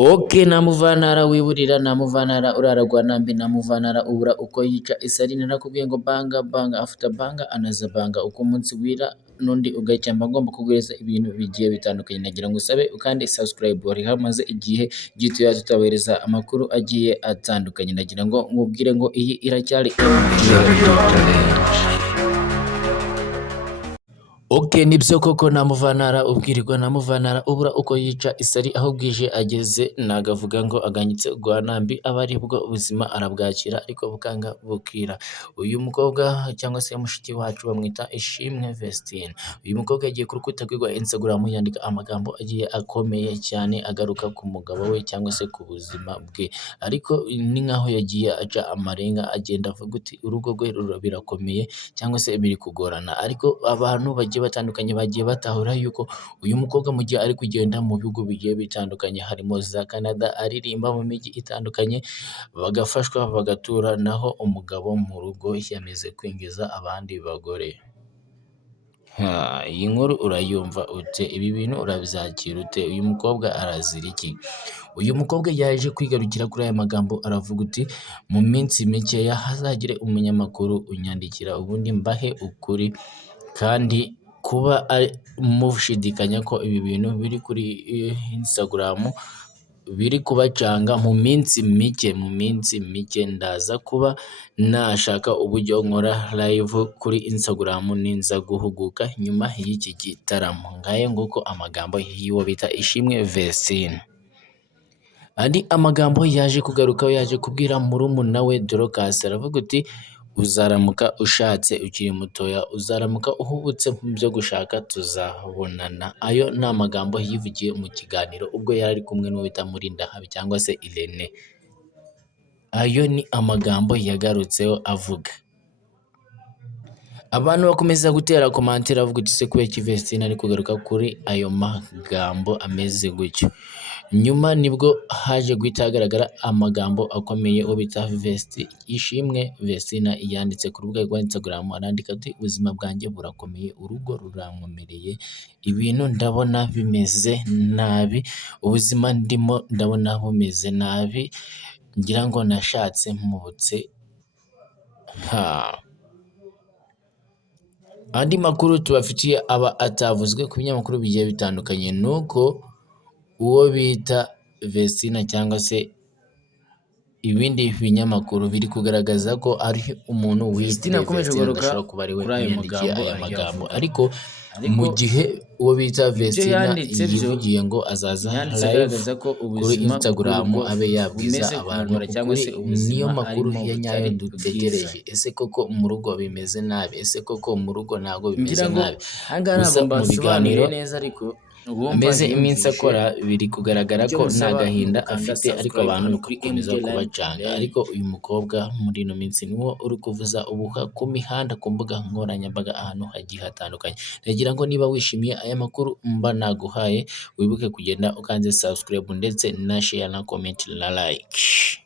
Oke namuvantara wiburira namuvantara uraragwa nambi namuvantara ubura uko yica isari narakubwiye ngo banga after banga anaza banga uko umunsi wira n'undi ugacya mba ngomba kuguhereza ibintu bigiye bitandukanye nagira ngo usabe kandi subscribe wari hamaze igihe gitoya tutabereza amakuru agiye atandukanye nagira ngo nkubwire ngo iyi iracyari Oke nibyo koko namuvantara ubwirirwa namuvantara ubura uko yica isari aho bwije ageze nagavuga ngo aganyitse gwa nambi aba ari bwo ubuzima arabwakira ariko bukanga bukira. Uyu mukobwa cyangwa se mushiki wacu bamwita Ishimwe Vestine. Uyu mukobwa yagiye ku rukuta rwe rwa Instagram yandika amagambo agiye akomeye cyane agaruka ku mugabo we cyangwa se ku buzima bwe, ariko ni nkaho yagiye aca amarenga agenda avuga uti urugo rwe birakomeye cyangwa se biri kugorana, ariko abantu bagiye batandukanye bagiye batahura yuko uyu mukobwa mu gihe ari kugenda mu bihugu bigiye bitandukanye harimo za Canada aririmba mu mijyi itandukanye bagafashwa bagatura, naho umugabo mu rugo yameze kwinjiza abandi bagore. Iyi nkuru urayumva ute? Ibi bintu urabyakira ute? Uyu mukobwa arazira iki? Uyu mukobwa yaje kwigarukira kuri aya magambo aravuga uti mu minsi mikeya hazagire umunyamakuru unyandikira ubundi mbahe ukuri, kandi kuba mushidikanya ko ibi bintu biri kuri Instagram biri kubacanga mu minsi mike ndaza kuba nashaka uburyo nkora live kuri Instagram ninza guhuguka nyuma y'iki gitaramo. Ngaye nguko amagambo y'uwo bita Ishimwe Vestine. Andi amagambo yaje kugarukaho yaje kubwira murumuna we Dorcas aravuga uti uzaramuka ushatse ukiri mutoya, uzaramuka uhubutse mu byo gushaka tuzabonana. Ayo ni amagambo yivugiye mu kiganiro ubwo yari ari kumwe n'uwo bita Murindahabi cyangwa se Irene. Ayo ni amagambo yagarutseho avuga. Abantu bakomeza gutera komantere avuga uti se kubera iki Vestine ari kugaruka kuri ayo magambo ameze gutyo. Nyuma nibwo haje guhita hagaragara amagambo akomeye uwo bita Ishimwe Vestine yanditse ku rubuga rwa Instagram arandika ati ubuzima bwanjye burakomeye, urugo rurankomereye, ibintu ndabona bimeze nabi, ubuzima ndimo ndabona bumeze nabi, ngira ngo nashatse mpubutse. Andi makuru tubafitiye aba atavuzwe ku binyamakuru bigiye bitandukanye nuko uwo bita Vestine cyangwa se ibindi binyamakuru biri kugaragaza ko ari umuntu witwa Vestine adashobora kuba ari we yandikiye aya magambo, ariko mu gihe uwo bita Vestine yivugiye ngo azaza live kuri Instagram abe yabwiza abantu ukuri, niyo makuru ya nyayo dutegereje. Ese koko mu rugo bimeze nabi? Ese koko mu rugo ntabwo bimeze nabi? Gusa mu biganiro ameze iminsi akora biri kugaragara ko nta gahinda afite, ariko abantu bakomeza kubacanga. Ariko uyu mukobwa muri ino minsi niwo uri kuvuza ubuha ku mihanda, ku mbuga nkoranyambaga ahantu hagiye hatandukanye. Ndagira ngo niba wishimiye aya makuru mba naguhaye wibuke kugenda ukanze subscribe ndetse na share na comment na like.